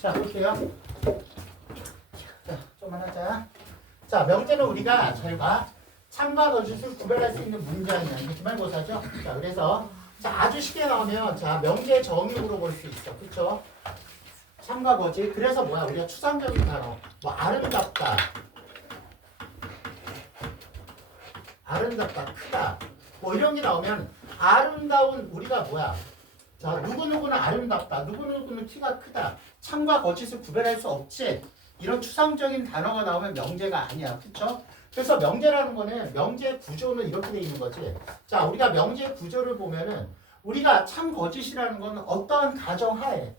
자, 볼게요. 자, 좀만 하자. 자, 명제는 우리가 잘 봐. 참과 거짓을 구별할 수 있는 문장이야. 이게 기말고사죠. 자, 그래서 자, 아주 쉽게 나오면 자, 명제 정의 물어볼 수 있어. 그쵸? 참과 거짓. 그래서 뭐야? 우리가 추상적인 단어. 뭐 아름답다. 아름답다. 크다. 뭐 이런 게 나오면 아름다운 우리가 뭐야? 자, 누구누구는 아름답다. 누구누구는 키가 크다. 참과 거짓을 구별할 수 없지. 이런 추상적인 단어가 나오면 명제가 아니야. 그쵸? 그래서 명제라는 거는 명제 구조는 이렇게 돼 있는 거지. 자, 우리가 명제 구조를 보면은 우리가 참 거짓이라는 거는 어떤 가정하에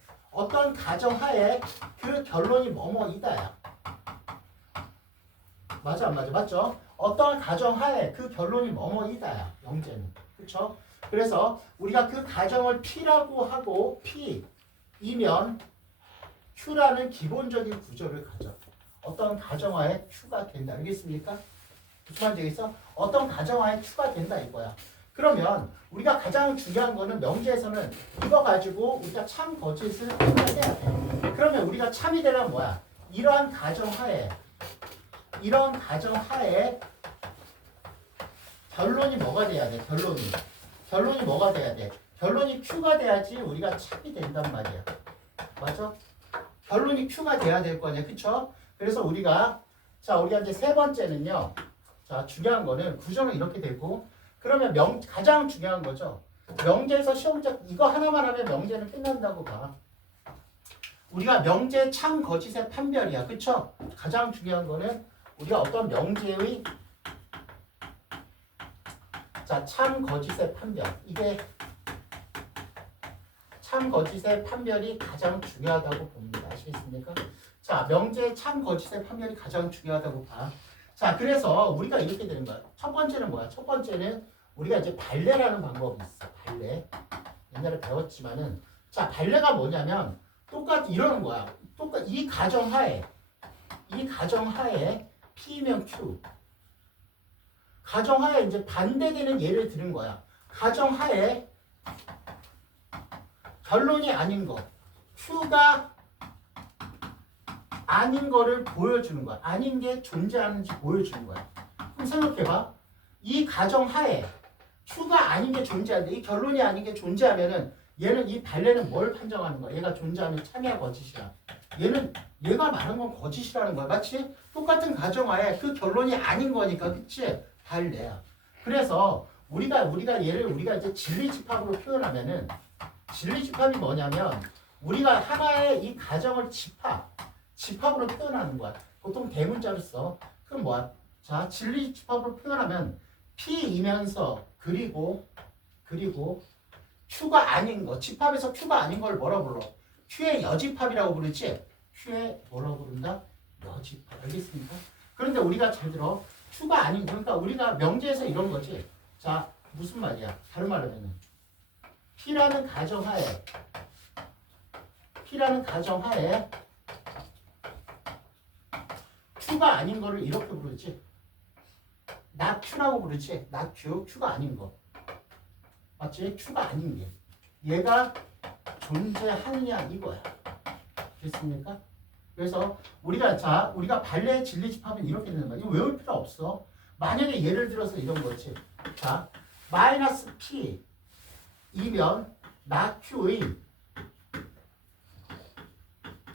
그 결론이 뭐뭐이다야. 맞아 안 맞아? 맞죠? 어떤 가정하에 그 결론이 뭐뭐이다야. 명제는. 그쵸? 그래서 우리가 그 가정을 P라고 하고 P이면 Q라는 기본적인 구조를 가져. 어떤 가정하에 Q가 된다. 알겠습니까? 무슨 말인지 알겠어? 어떤 가정하에 Q가 된다 이거야. 그러면 우리가 가장 중요한 거는 명제에서는 이거 가지고 우리가 참 거짓을 판단해야 돼. 그러면 우리가 참이 되려면 뭐야? 이러한 가정하에 결론이 뭐가 돼야 돼? 결론이 뭐가 돼야 돼? 결론이 Q가 돼야지 우리가 참이 된단 말이야. 맞아? 결론이 Q가 돼야 될 거 아니야. 그쵸? 그래서 우리가 이제 세 번째는요. 자, 중요한 거는 구조는 이렇게 되고 그러면 가장 중요한 거죠. 명제에서 시험 문제 이거 하나만 하면 명제는 끝난다고 봐. 우리가 명제 참 거짓의 판별이야. 그쵸? 가장 중요한 거는 우리가 어떤 명제의 참 거짓의 판별. 이게 참 거짓의 판별이 가장 중요하다고 봅니다. 아시겠습니까? 자, 명제 참 거짓의 판별이 가장 중요하다고 봐. 자, 그래서 우리가 이렇게 되는 거야. 첫 번째는 뭐야? 첫 번째는 우리가 이제 발레라는 방법이 있어. 발레. 옛날에 배웠지만은 자, 발레가 뭐냐면 똑같이 이러는 거야. 이 가정하에 P면 Q. 가정하에 이제 반대되는 예를 들은 거야. 가정하에 결론이 아닌 거. Q가 아닌 거를 보여주는 거야. 아닌 게 존재하는지 보여주는 거야. 그럼 생각해봐. 이 가정하에 Q가 아닌 게 존재하는데 이 결론이 아닌 게 존재하면은 이 발레는 뭘 판정하는 거야? 얘가 존재하면 참이야 거짓이야. 얘가 말한 건 거짓이라는 거야. 맞지? 똑같은 가정하에 그 결론이 아닌 거니까 그치? 발레야. 그래서 우리가 이제 진리집합으로 표현하면은 진리집합이 뭐냐면 우리가 하나의 이 가정을 집합으로 표현하는 거야. 보통 대문자를 써. 그럼 뭐야? 자, 진리집합으로 표현하면 P이면서 그리고 Q가 아닌 거. 집합에서 Q가 아닌 걸 뭐라 불러? Q의 여집합이라고 부르지? Q의 뭐라고 부른다? 여집합. 알겠습니까? 그런데 우리가 잘 들어. Q가 아닌, 그러니까 우리가 명제에서 이런 거지. 자, 무슨 말이야? 다른 말로 하면은 P라는 가정하에 Q가 아닌 거를 이렇게 부르지. not Q라고 부르지. not Q, Q가 아닌 거. 맞지? Q가 아닌 게. 얘가 존재하느냐 이거야. 됐습니까? 그래서 우리가 발레의 진리집합은 이렇게 되는 거야. 이거 외울 필요 없어. 만약에 예를 들어서 이런 거지. 자, 마이너스 P이면 not Q의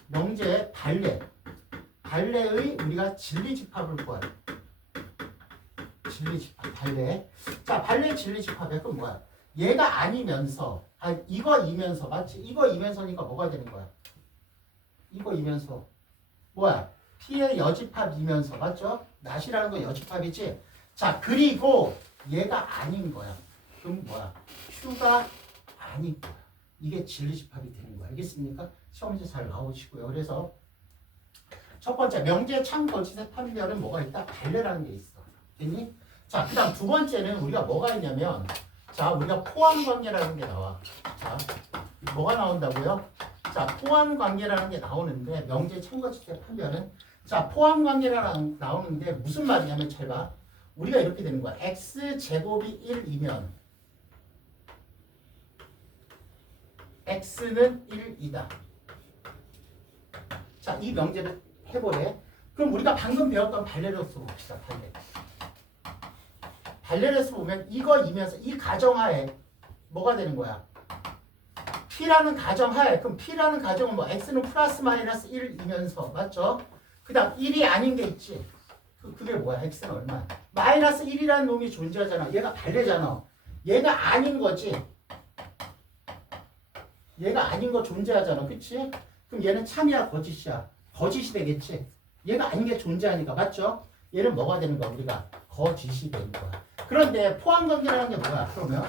명제 발레의 우리가 진리집합을 구하래. 진리집합, 발레. 자, 발레 진리집합이 그럼 뭐야? 얘가 아니면서, 이거이면서, 맞지? 이거이면서니까 뭐가 되는 거야? 이거이면서, 뭐야? P의 여집합이면서, 맞죠? 낫이라는 거 여집합이지? 자, 그리고 얘가 아닌 거야. 그럼 뭐야? Q가 아닌 거야. 이게 진리집합이 되는 거야. 알겠습니까? 시험 문제 잘 나오시고요. 그래서 첫 번째, 명제 참 거짓의 판별은 뭐가 있다? 발레라는 게 있어. 됐니? 자, 그 다음 두 번째는 우리가 뭐가 있냐면, 자, 우리가 포함관계라는 게 나와. 자, 뭐가 나온다고요? 자, 포함관계라는 게 나오는데, 명제 참 거짓의 판별은, 자, 포함관계라는 나오는데, 무슨 말이냐면, 잘 봐. 우리가 이렇게 되는 거야. X제곱이 1이면, x는 1이다. 자, 이 명제를 해보래. 그럼 우리가 방금 배웠던 발레로스 봅시다. 발레로스 보면 이거이면서 이 가정하에 뭐가 되는 거야? P라는 가정하에, 그럼 P라는 가정은 뭐 x는 플러스 마이너스 1이면서 맞죠? 그 다음 1이 아닌 게 있지. 그게 뭐야? x는 얼마야? 마이너스 1이라는 놈이 존재하잖아. 얘가 발레잖아. 얘가 아닌 거지. 얘가 아닌 거 존재하잖아. 그치? 그럼 얘는 참이야 거짓이야? 거짓이 되겠지. 얘가 아닌 게 존재하니까 맞죠? 얘는 뭐가 되는 거야? 우리가 거짓이 되는 거야. 그런데 포함관계라는 게 뭐야? 그러면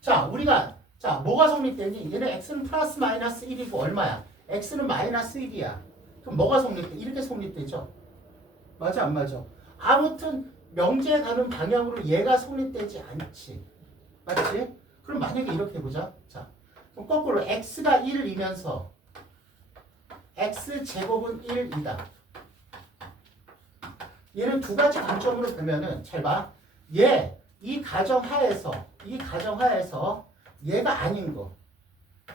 자 우리가 자 뭐가 성립되니? 얘는 x는 플러스 마이너스 1이고 얼마야? x는 마이너스 1이야. 그럼 뭐가 성립돼? 이렇게 성립되죠? 맞아 안 맞아? 아무튼 명제에 가는 방향으로 얘가 성립되지 않지. 맞지? 그럼 만약에 이렇게 해보자. 자 그럼 거꾸로 x가 1이면서 x제곱은 1이다. 얘는 두 가지 관점으로 보면은 잘 봐. 이 가정하에서 얘가 아닌 거.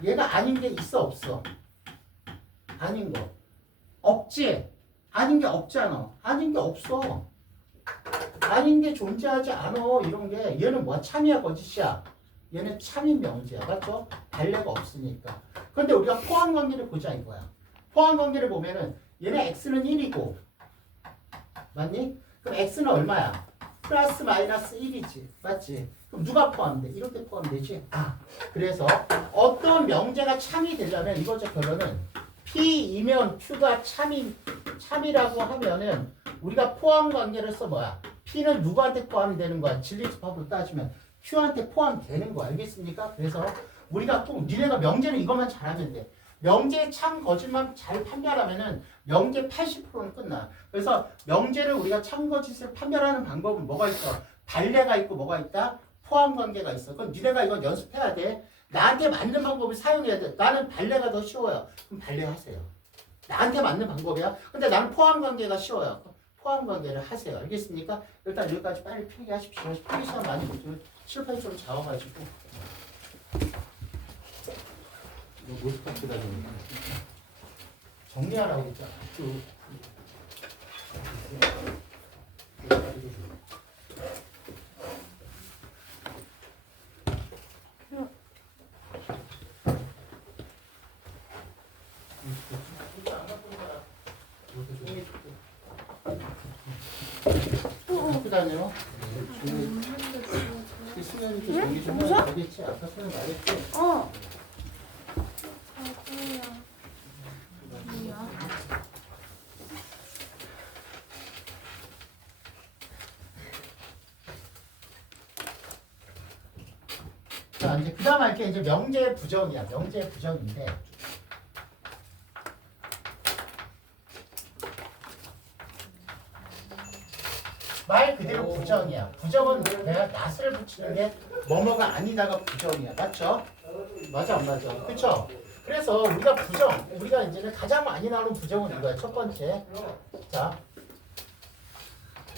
얘가 아닌 게 있어 없어? 아닌 거. 없지? 아닌 게 없잖아. 아닌 게 없어. 아닌 게 존재하지 않아. 이런 게 얘는 뭐야? 참이야 거짓이야? 얘는 참인 명제야. 맞죠? 발레가 없으니까. 그런데 우리가 포함관계를 보자 이거야. 포함관계를 보면은 얘는 x는 1이고 맞니? 그럼 x는 얼마야? 플러스 마이너스 1이지. 맞지? 그럼 누가 포함돼? 이렇게 포함되지? 그래서 어떤 명제가 참이 되려면 이거죠. 결론은 P이면 Q가 참이라고 하면은 우리가 포함관계를 써 뭐야? P는 누구한테 포함되는 거야? 진리집합으로 따지면 Q한테 포함되는 거야. 알겠습니까? 그래서 우리가 꼭 니네가 명제는 이것만 잘하면 돼. 명제의 참 거짓만 잘 판별하면은 명제 80%는 끝나. 그래서 명제를 우리가 참 거짓을 판별하는 방법은 뭐가 있어? 발레가 있고 뭐가 있다? 포함 관계가 있어. 그럼 니네가 이건 연습해야 돼. 나한테 맞는 방법을 사용해야 돼. 나는 발레가 더 쉬워요. 그럼 발레 하세요. 나한테 맞는 방법이야. 근데 나는 포함 관계가 쉬워요. 포함 관계를 하세요. 알겠습니까? 일단 여기까지 빨리 필기하십시오. 필기 시간 많이 보죠. 칠판이 좀 작아가지고. 노트파트다 좀 정리하라고 했잖아. 갖고 다녀. 수면이 좀 정리 좀 해야 되겠지? 아까 수면 말했지? 자, 이제 그 다음 할 게 이제 명제 부정이야. 명제 부정인데. 말 그대로 부정이야. 부정은 내가 낫을 붙이는 게 뭐뭐가 아니다가 부정이야. 맞죠? 맞아, 안 맞아? 그쵸? 그래서 우리가 이제는 가장 많이 나오는 부정은 이거야. 첫 번째. 자,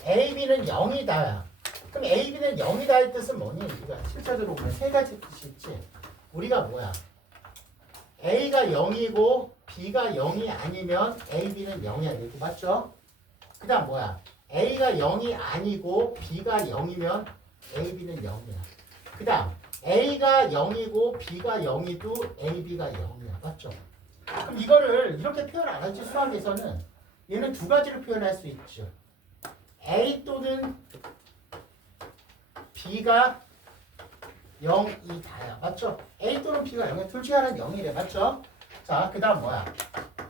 AB는 0이다. 그럼 AB는 0이다의 뜻은 뭐니? 우리가 실제적으로 보면 세 가지 뜻이 있지. 우리가 뭐야? A가 0이고 B가 0이 아니면 AB는 0이야 되고 맞죠? 그 다음 뭐야? A가 0이 아니고 B가 0이면 AB는 0이야. 그 다음 A가 0이고 B가 0이도 AB가 0이야. 맞죠? 그럼 이거를 이렇게 표현 안 하지 수학에서는 얘는 두 가지로 표현할 수 있죠. A 또는 B가 0이 다야. 맞죠? A 또는 B가 0이야. 둘 중에 하나는 0이래. 맞죠? 자, 그 다음 뭐야?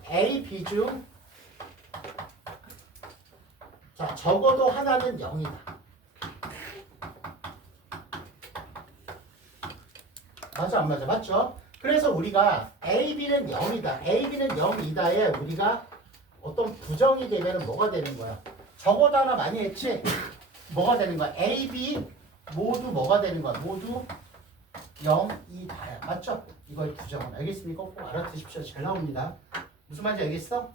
A, B 중 자, 적어도 하나는 0이다. 맞아 안 맞아? 맞죠? 그래서 우리가 A, B는 0이다. A, B는 0이다에 우리가 어떤 부정이 되면 뭐가 되는 거야? 적어도 하나 많이 했지? 뭐가 되는 거야? A, B 모두 뭐가 되는 거야? 모두 0이 다야. 맞죠? 이걸 부정은. 알겠습니까? 꼭 알아두십시오. 잘 나옵니다. 무슨 말인지 알겠어?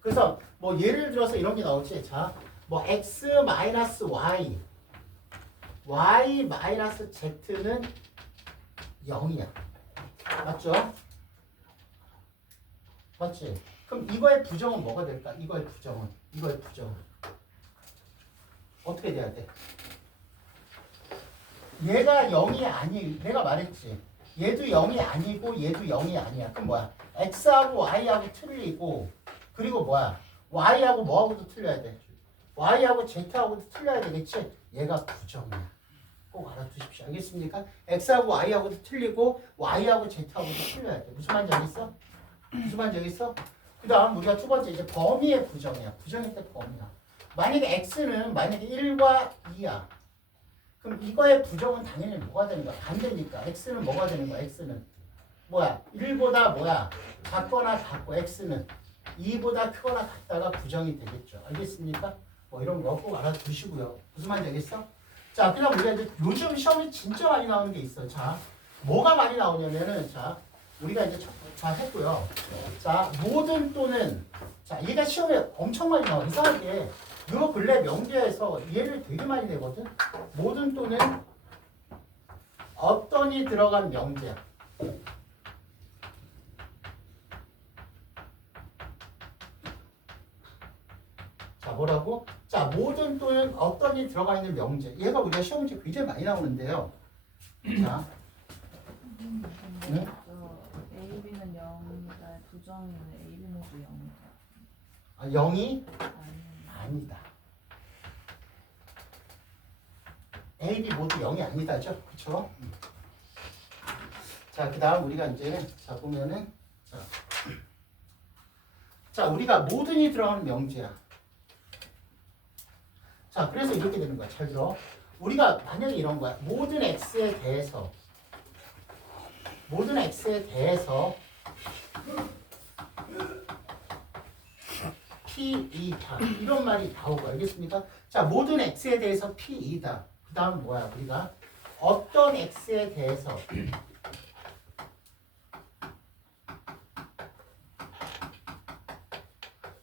그래서 뭐 예를 들어서 이런 게 나오지. 자, 뭐 x 마이너스 y, y 마이너스 z는 0이야. 맞죠? 맞지? 그럼 이거의 부정은 뭐가 될까? 이거의 부정은 어떻게 돼야 돼? 얘가 0이 아니, 내가 말했지. 얘도 0이 아니고 얘도 0이 아니야. 그럼 뭐야? x하고 y하고 틀리고, 그리고 뭐야? y하고 뭐하고도 틀려야 돼. y하고 z하고도 틀려야 되겠지? 얘가 부정이야. 꼭 알아두십시오. 알겠습니까? x하고 y하고도 틀리고 y하고 z하고도 틀려야 돼. 무슨 말인지 알겠어? 무슨 말인지 알겠어? 그 다음 우리가 두 번째 이제 범위의 부정이야. 부정일 때 범위야. 만약에 x는 만약에 1과 2야. 그럼 이거의 부정은 당연히 뭐가 되는 거야? 반대니까. x는 뭐가 되는 거야? x는 뭐야? 1보다 뭐야? 작거나 같고 x는 2보다 크거나 같다가 부정이 되겠죠. 알겠습니까? 뭐 이런 거 꼭 알아두시고요. 무슨 말인지 알겠어? 자, 그냥 우리가 이제 요즘 시험이 진짜 많이 나오는 게 있어. 자, 뭐가 많이 나오냐면은 자, 우리가 이제 다 했고요. 자, 모든 또는 자, 얘가 시험에 엄청 많이 나와. 이상하게 요 근래 명제에서 얘를 되게 많이 내거든. 모든 또는 어떤이 들어간 명제야. 자, 뭐라고? 자, 모든 또는 어떤이 들어가 있는 명제. 얘가 우리가 시험 문제 굉장히 많이 나오는데요. 자, 응? A, B는 0이다. 부정이는 A, B는 또 0이다. 아, 0이 아니. 아니다. A, B 모두 0이 아니다죠. 그쵸? 자, 그 다음 우리가 이제, 자, 보면은, 자, 우리가 모든이 들어가는 명제야. 자, 그래서 이렇게 되는 거야. 잘 들어. 우리가 만약에 이런 거야. 모든 x에 대해서 P2다. 이런 말이 나오고, 알겠습니까? 자, 모든 x에 대해서 P2다. 그 다음 뭐야? 우리가 어떤 x에 대해서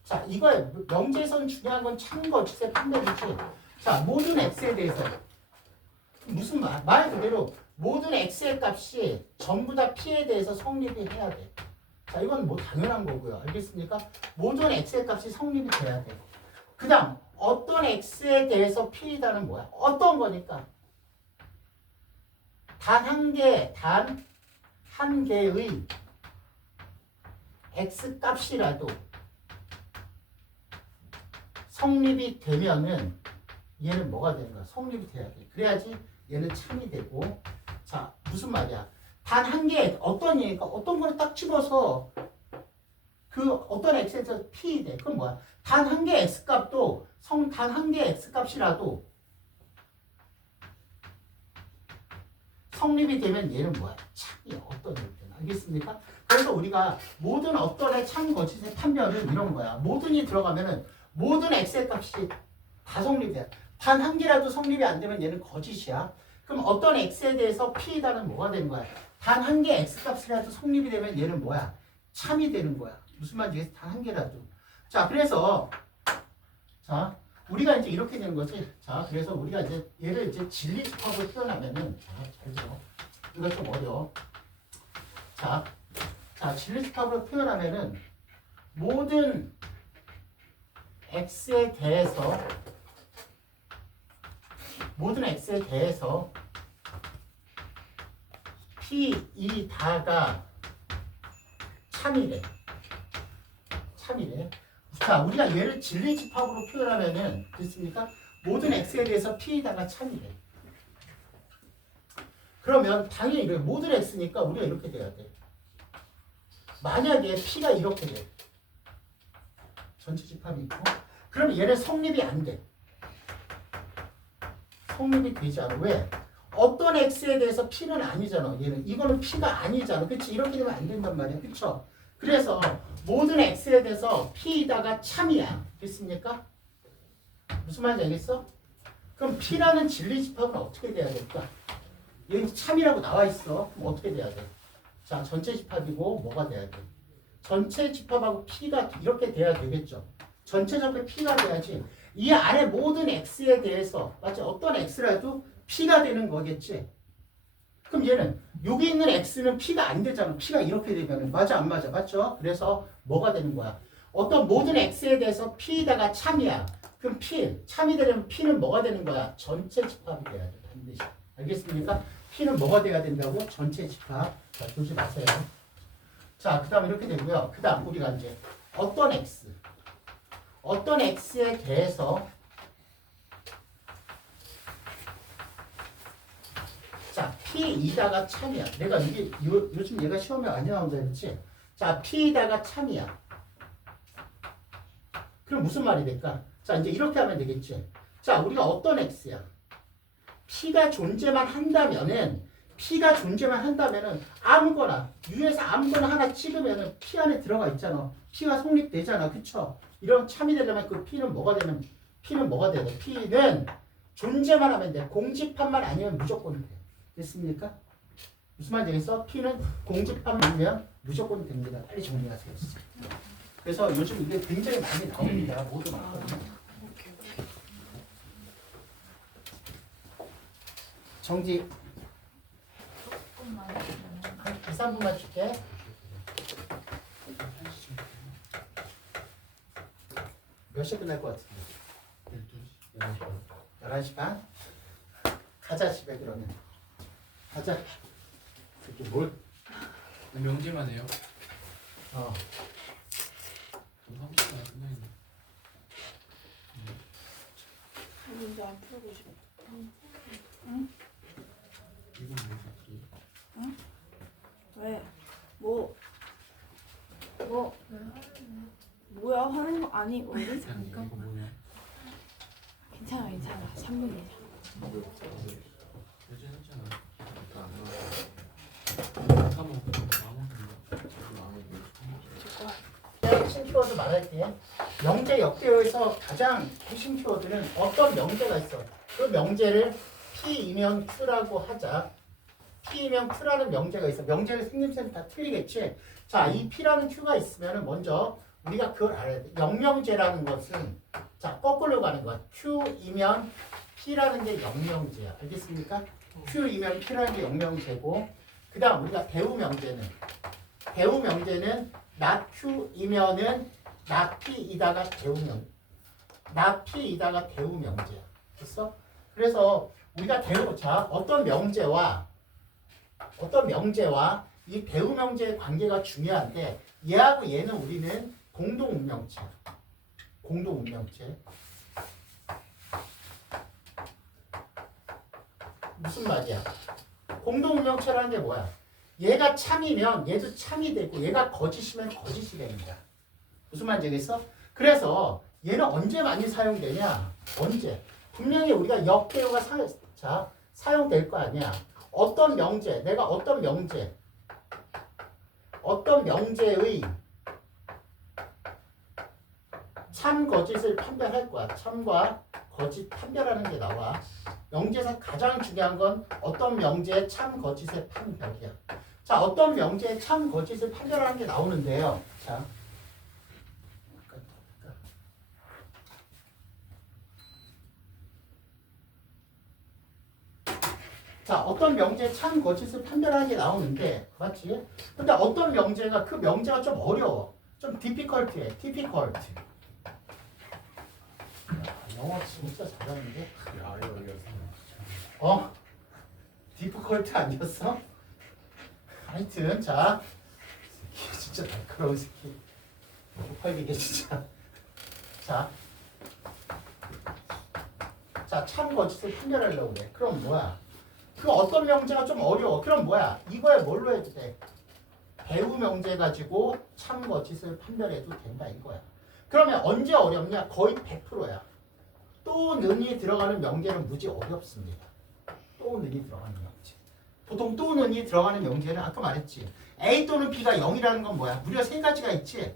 자, 이거에 명제에서는 중요한 건 참거짓의 판별이지. 자, 모든 x에 대해서 무슨 말? 말 그대로 모든 x의 값이 전부 다 p에 대해서 성립이 해야 돼. 자, 이건 뭐 당연한 거고요. 알겠습니까? 모든 x의 값이 성립이 돼야 돼. 그 다음 어떤 x에 대해서 p이다는 뭐야? 어떤 거니까? 단 한 개의 x 값이라도 성립이 되면은 얘는 뭐가 되는 거야? 성립이 돼야 돼. 그래야지 얘는 참이 되고. 자, 무슨 말이야? 단 한 개 어떤 얘니까 어떤 거를 딱 집어서 그 어떤 x에서 p 돼. 그럼 뭐야? 단 한 개 x 값도 단 한 개 x 값이라도 성립이 되면 얘는 뭐야? 참이 어떤 일 때는. 알겠습니까? 그래서 우리가 모든 어떤의 참 거짓의 판별은 이런 거야. 모든이 들어가면은 모든 x의 값이 다 성립이 돼. 단 한 개라도 성립이 안 되면 얘는 거짓이야. 그럼 어떤 x에 대해서 p이다는 뭐가 되는 거야? 단 한 개 x 값이라도 성립이 되면 얘는 뭐야? 참이 되는 거야. 무슨 말인지 단 한 개라도. 자, 그래서 자, 우리가 이제 이렇게 되는 거지. 자, 그래서 우리가 이제 얘를 이제 진리집합으로 표현하면은 자, 잘 들어. 이거 좀 어려워. 자, 진리집합으로 표현하면은 모든 x에 대해서 p2 다가 참이래. 자, 우리가 얘를 진리집합으로 표현하면은 됐습니까? 모든 x에 대해서 p이다가 참이래. 그러면 당연히 이래. 모든 x니까 우리가 이렇게 돼야 돼. 만약에 p가 이렇게 돼. 전체 집합이 있고. 그럼 얘는 성립이 안 돼. 성립이 되지 않아. 왜? 어떤 x에 대해서 p는 아니잖아. 얘는 이거는 p가 아니잖아. 그치? 이렇게 되면 안 된단 말이야. 그쵸? 그래서 모든 x에 대해서 p이다가 참이야. 됐습니까? 무슨 말인지 알겠어? 그럼 p라는 진리집합은 어떻게 돼야 될까? 여기 참이라고 나와 있어. 그럼 어떻게 돼야 돼? 자, 전체 집합이고 뭐가 돼야 돼? 전체 집합하고 p가 이렇게 돼야 되겠죠. 전체적으로 p가 돼야지. 이 안에 모든 x에 대해서 맞지? 어떤 x라도 p가 되는 거겠지. 그럼 얘는 여기 있는 x는 p가 안 되잖아. p가 이렇게 되면 맞아 안 맞아? 맞죠? 그래서 뭐가 되는 거야? 어떤 모든 x에 대해서 p에다가 참이야. 그럼 p 참이 되려면 p는 뭐가 되는 거야? 전체 집합이 돼야 돼. 반드시. 알겠습니까? p는 뭐가 돼야 된다고? 전체 집합. 자, 보지 마세요. 자, 그 다음 이렇게 되고요. 그 다음 우리가 이제 어떤 x에 대해서 자, P이다가 참이야. 내가 이게 요즘 얘가 시험에 많이 나온다 그랬지? 자, P이다가 참이야. 그럼 무슨 말이 될까? 자, 이제 이렇게 하면 되겠지? 자, 우리가 어떤 X야? P가 존재만 한다면은 아무거나 U에서 아무거나 하나 찍으면은 P 안에 들어가 있잖아. P가 성립되잖아. 그쵸? 이런 참이 되려면 그 P는 뭐가 돼야 돼? P는 존재만 하면 돼. 공집합만 아니면 무조건 돼. 됐습니까? 무슨 말인지 알겠어? P는 공집합이면 무조건 됩니다. 빨리 정리하세요. 그래서 요즘 이게 굉장히 많이 나옵니다. 모두 맞거든요. 정지 조금만 해주면 한 2, 3분만 줄게. 몇 시에 끝날 것 같은데? 11시 반? 가자 집에 그러면. 가자. 그게 뭘? 명제만 해요? 어. 그럼 30분 끝나있네. 근데 안 풀고 싶어. 이건 뭐지? 왜? 뭐야? 하는 거 아니? 원래? 아니 이거 뭐냐? 괜찮아. 3분이야. 예전 했잖아. 사모 핵심 키워드 말할게. 명제 역대어에서 가장 핵심 키워드는 어떤 명제가 있어. 그 명제를 P이면 Q라고 하자. P이면 Q라는 명제가 있어. 명제의 생김새는 다 틀리겠지. 자, 이 P라는 Q가 있으면 먼저 우리가 그걸 알아야 돼. 영명제라는 것은 자 거꾸로 가는 거야. Q이면 P라는 게 영명제야. 알겠습니까? Q이면 P라는 게 영명제고 그 다음 우리가 배우명제는 not Q이면은 not P이다가 대우명제야. 됐어? 그래서 우리가 자 어떤 명제와 이 대우명제의 관계가 중요한데 얘하고 얘는 우리는 공동운명체야. 공동운명체. 무슨 말이야? 공동운명체라는 게 뭐야? 얘가 참이면 얘도 참이 되고 얘가 거짓이면 거짓이 됩니다. 무슨 말인지 알겠어? 그래서 얘는 언제 많이 사용되냐? 언제? 분명히 우리가 역대어가 사용될 거 아니야. 어떤 명제, 내가 어떤 명제의 참 거짓을 판별할 거야. 참과 거짓 판별하는 게 나와. 명제에서 가장 중요한 건 어떤 명제의 참 거짓의 판별이야. 자, 어떤 명제의 참 거짓을 판별하는 게 나오는데요. 자, 어떤 명제의 참 거짓을 판별하는 게 나오는데, 맞지? 근데 어떤 명제가 그 명제가 좀 어려워. 좀 difficult해. difficult. 야, 영어 진짜 잘하는데. 야 이거 이겼어. 어? difficult 아니었어? 하여튼 자, 진짜 날카로운 새끼. 쪽팔리게 진짜. 자, 참 거짓을 판별하려고 그래. 그럼 뭐야? 그 어떤 명제가 좀 어려워. 그럼 뭐야? 이거에 뭘로 해도 돼? 배우 명제 가지고 참 거짓을 판별해도 된다 이거야. 그러면 언제 어렵냐? 거의 100%야. 또 는이 들어가는 명제는 무지 어렵습니다. 또 는이 들어가는 명제. 보통 또 는이 들어가는 명제는 아까 말했지. A 또는 B가 0이라는 건 뭐야? 무려 3가지가 있지.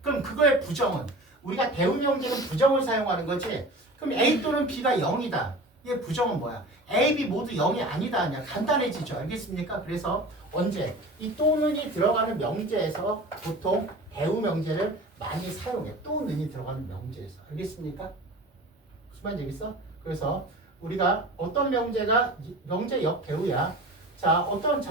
그럼 그거의 부정은 우리가 배우 명제는 부정을 사용하는 거지. 그럼 A 또는 B가 0이다. 얘 부정은 뭐야? A, B 모두 0이 아니다 하냐? 간단해지죠. 알겠습니까? 그래서 언제? 이 또는이 들어가는 명제에서 보통 배우 명제를 많이 사용해. 또는이 들어가는 명제에서. 알겠습니까? 무슨 말인지 알겠어? 그래서 우리가 어떤 명제가 명제 역배우야. 자,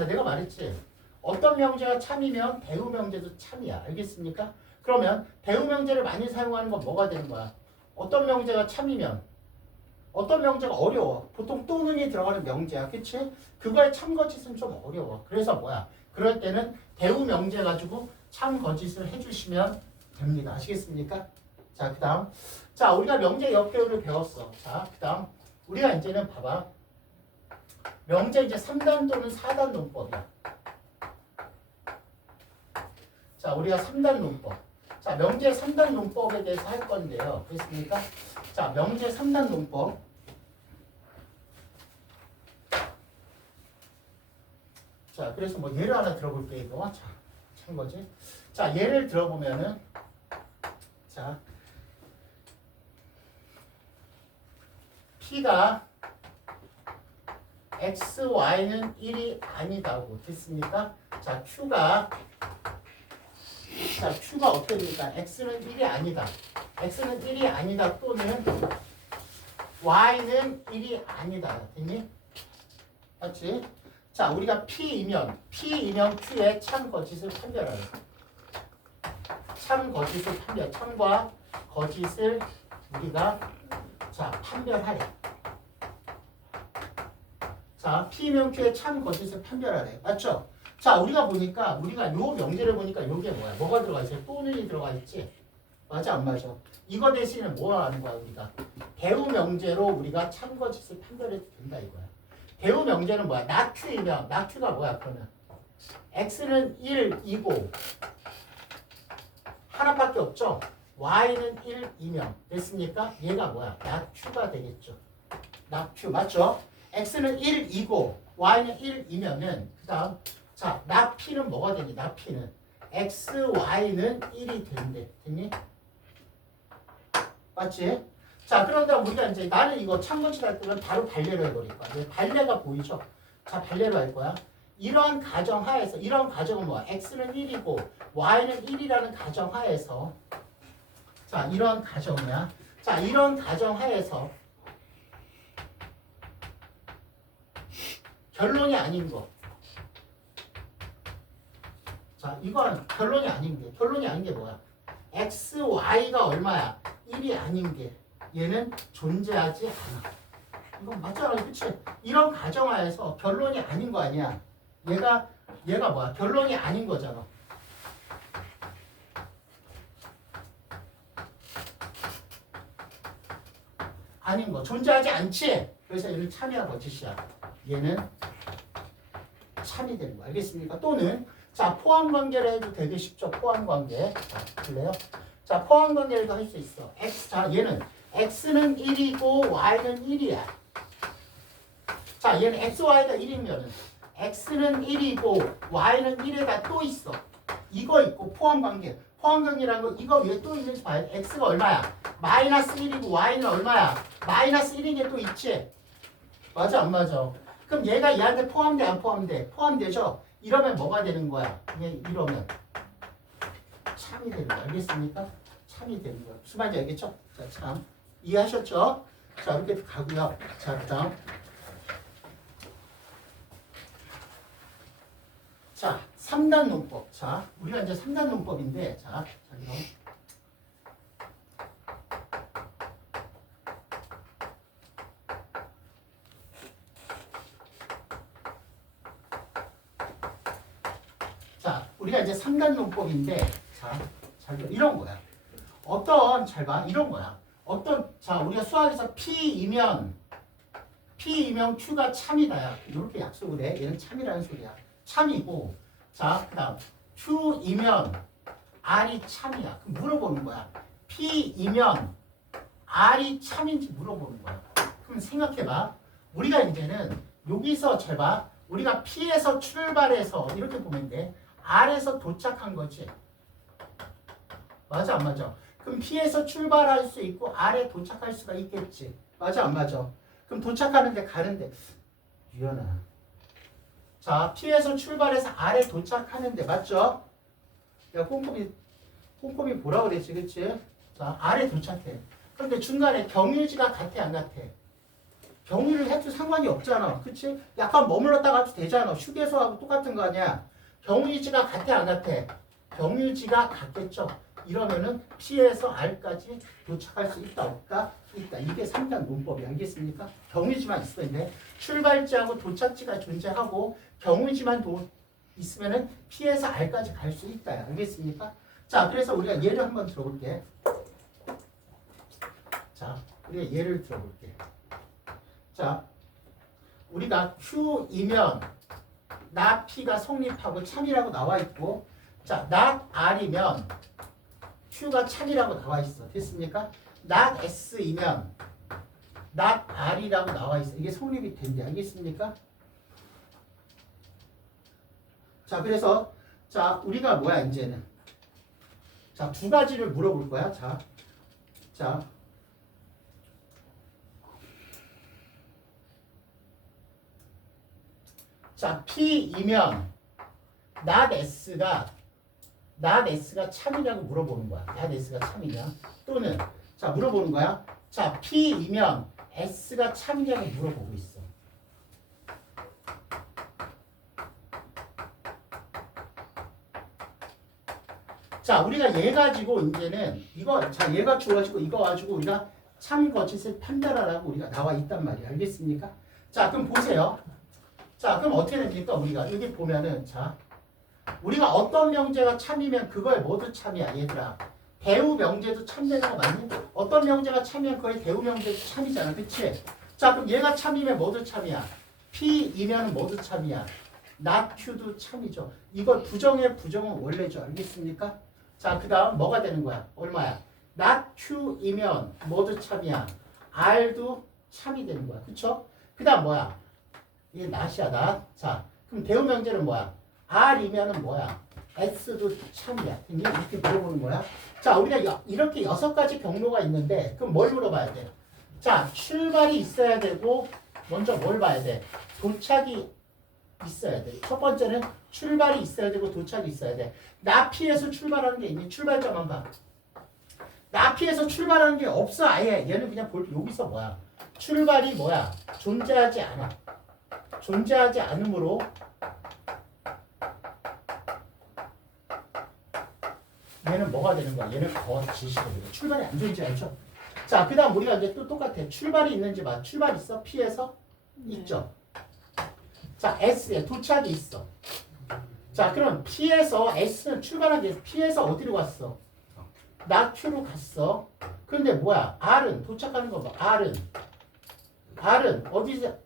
내가 말했지. 어떤 명제가 참이면 대우 명제도 참이야. 알겠습니까? 그러면 대우 명제를 많이 사용하는 건 뭐가 되는 거야? 어떤 명제가 참이면 어떤 명제가 어려워. 보통 또는이 들어가는 명제야. 그치? 그거의 참 거짓은 좀 어려워. 그래서 뭐야? 그럴 때는 대우 명제 가지고 참 거짓을 해주시면 됩니다. 아시겠습니까? 자, 그 다음. 자, 우리가 명제 역배우를 배웠어. 자, 그 다음. 우리가 이제는 봐봐. 명제 이제 3단 또는 4단 논법이야. 자, 우리가 3단 논법. 자, 명제 3단 논법에 대해서 할 건데요. 됐습니까? 자, 명제 3단 논법. 자, 그래서 뭐 예를 하나 들어볼게, 이거. 자, 참 거지. 자, 예를 들어보면은, 자, P가 X, Y는 1이 아니다고 됐습니까? 자, Q가 어떻게 됩니까? X는 1이 아니다. X는 1이 아니다 또는 Y는 1이 아니다. 됐니? 맞지? 자, 우리가 P이면 Q의 참 거짓을 판별하래. 참 거짓을 판별. 참과 거짓을 우리가 자, 판별하래. 자, P면 Q의 참 거짓을 판별하래. 맞죠? 자, 우리가 보니까 요 명제를 보니까 요게 뭐야? 뭐가 들어가 있어요? 또는이 들어가 있지? 맞아 안 맞아? 이거 대신에 뭐 하는 거야 우리가? 대우 명제로 우리가 참 거짓을 판별해도 된다 이거야. 대우 명제는 뭐야? 낙Q이면 낙Q가 뭐야 그러면? X는 1이고 하나밖에 없죠? Y는 1이면 됐습니까? 얘가 뭐야? 낙Q가 되겠죠. 낙Q 맞죠? X는 1이고 Y는 1이면은 그 다음 자, 낙P는 뭐가 되니? 낙P는 X, Y는 1이 된대. 됐니? 맞지? 자, 그런데 우리가 이제 나는 이거 참고치 할 거면 바로 발레로 해버릴 거야. 발레가 보이죠? 자, 발레로 할 거야. 이런 가정하에서 이런 가정은 뭐야? X는 1이고 Y는 1이라는 가정하에서 자, 이런 가정이야. 자, 이런 가정하에서 결론이 아닌 거. 자, 이건 결론이 아닌 게 뭐야? X, Y가 얼마야? 1이 아닌 게 얘는 존재하지 않아. 이건 맞잖아, 그치? 이런 가정하에서 결론이 아닌 거 아니야? 얘가 뭐야? 결론이 아닌 거잖아. 아닌 거. 존재하지 않지? 그래서 얘는 참이야, 거짓이야? 얘는 참이 되는 거. 알겠습니까? 또는 자, 포함관계를 해도 되게 쉽죠. 포함관계. 자, 볼래요? 자, 포함관계를 할 수 있어. 자, 얘는 X는 1이고 Y는 1이야. 자, 얘는 X, Y가 1이면은 X는 1이고 Y는 1에다 또 있어. 이거 있고 포함관계. 포함관계라는 거 이거 위에 또 있는지 봐야 돼. X가 얼마야? 마이너스 1이고 Y는 얼마야? 마이너스 1인 게 또 있지? 맞아 안 맞아? 그럼 얘가 얘한테 포함돼 안 포함돼? 포함되죠? 이러면 뭐가 되는 거야? 이러면 참이 되는 거야. 알겠습니까? 참이 되는 거야. 무슨 말인지 알겠죠? 자, 참. 이해하셨죠? 자, 이렇게 가고요. 자, 그 다음. 자, 3단 논법. 자, 우리가 이제 3단 논법인데, 자, 이거. 자, 우리가 이제 3단 논법인데, 자, 이런 거야. 잘 봐. 이런 거야. 자, 우리가 수학에서 P이면 Q가 참이다야. 이렇게 약속을 해. 얘는 참이라는 소리야. 참이고, 자, 그 다음, Q이면 R이 참이야. 그럼 물어보는 거야. P이면 R이 참인지 물어보는 거야. 그럼 생각해봐. 우리가 이제는 여기서 잘 봐. 우리가 P에서 출발해서 이렇게 보면 돼. R에서 도착한 거지. 맞아 안 맞아? 그럼 P에서 출발할 수 있고 R에 도착할 수가 있겠지. 맞아 안 맞아? 그럼 도착하는데 가는데 유연아. 자, P에서 출발해서 R에 도착하는데 맞죠? 야, 꼼꼼히 보라 그랬지, 그치? 자, R에 도착해. 그런데 중간에 경유지가 같아 안 같아? 경위를 해도 상관이 없잖아. 그치? 약간 머물렀다 가도 되잖아. 휴게소하고 똑같은 거 아니야. 경유지가 같아 안 같아? 경유지가 같겠죠. 이러면은 P에서 R까지 도착할 수 있다 없다? 있다. 이게 3단 문법이 알겠습니까? 경유지만 있으면 돼. 출발지하고 도착지가 존재하고 경유지만 있으면은 P에서 R까지 갈 수 있다. 알겠습니까? 자, 그래서 우리가 예를 한번 들어볼게. 자, 우리가 예를 들어볼게. 자, 우리가 Q이면 not P가 성립하고 참이라고 나와 있고, 자, not R이면 Q가 참이라고 나와 있어. 됐습니까? not S이면 not R이라고 나와 있어. 이게 성립이 된대. 알겠습니까? 자, 그래서 자, 우리가 뭐야 이제는. 자, 두 가지를 물어볼 거야. 자. 자, P이면 not S가 참이냐고 물어보는 거야. not S가 참이냐? 또는 자, 물어보는 거야. 자, P이면 S가 참이냐고 물어보고 있어. 자, 우리가 얘 가지고 이제는 이거 자, 얘가 주어지고 이거 가지고 우리가 참 거짓을 판단하라고 우리가 나와 있단 말이야. 알겠습니까? 자, 그럼 보세요. 자, 그럼 어떻게 됩니까? 우리가 여기 보면은 자, 우리가 어떤 명제가 참이면 그거에 모두 참이야, 얘들아. 대우 명제도 참되는 거 맞니? 어떤 명제가 참이면 거의 대우 명제도 참이잖아, 그치? 자, 그럼 얘가 참이면 모두 참이야. P이면 모두 참이야. not Q도 참이죠. 이걸 부정의 부정은 원래죠, 알겠습니까? 자, 그 다음 뭐가 되는 거야? 얼마야? not Q이면 모두 참이야. R도 참이 되는 거야, 그쵸? 그 다음 뭐야? 이게 not이야, not. 자, 그럼 대우 명제는 뭐야? R이면은 뭐야? S도 참이야. 이렇게 물어보는 거야. 자, 우리가 이렇게 6가지 경로가 있는데 그럼 뭘 물어봐야 돼? 자, 출발이 있어야 되고 먼저 뭘 봐야 돼? 도착이 있어야 돼. 첫 번째는 출발이 있어야 되고 도착이 있어야 돼. 나피에서 출발하는 게 있니? 출발점만 봐. 나피에서 출발하는 게 없어 아예. 얘는 그냥 여기서 뭐야? 출발이 뭐야? 존재하지 않아. 존재하지 않으므로 얘는 뭐가 되는 거야? 얘는 거짓이 되는 거야. 출발이 안 존재하죠. 자, 그 다음 우리가 이제 또 똑같아. 출발이 있는지 봐. 출발 있어? P에서? 있죠. 자, S에 도착이 있어. 자, 그럼 P에서 S는 출발한 게 P에서 어디로 갔어? 나 Q로 갔어. 근데 뭐야? R은 도착하는 거 봐. R은 어디서?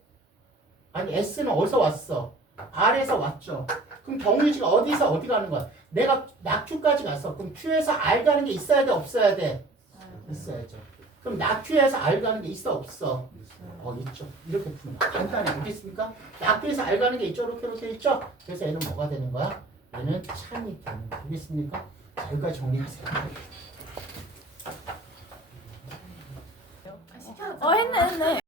아니 S는 어디서 왔어? R에서 왔죠. 그럼 경유지가 어디서 어디 가는 거야? 내가 나 Q까지 갔어. 그럼 Q에서 R 가는 게 있어야 돼? 없어야 돼? 있어야죠. 그럼 나 Q에서 R 가는 게 있어? 없어? 있죠. 이렇게 푸는 거야. 간단히 알겠습니까? 나 Q에서 R 가는 게 있죠? 이렇게 있죠? 그래서 얘는 뭐가 되는 거야? 얘는 참이 되는 거야. 알겠습니까? 자, 여기까지 정리하세요. 했네.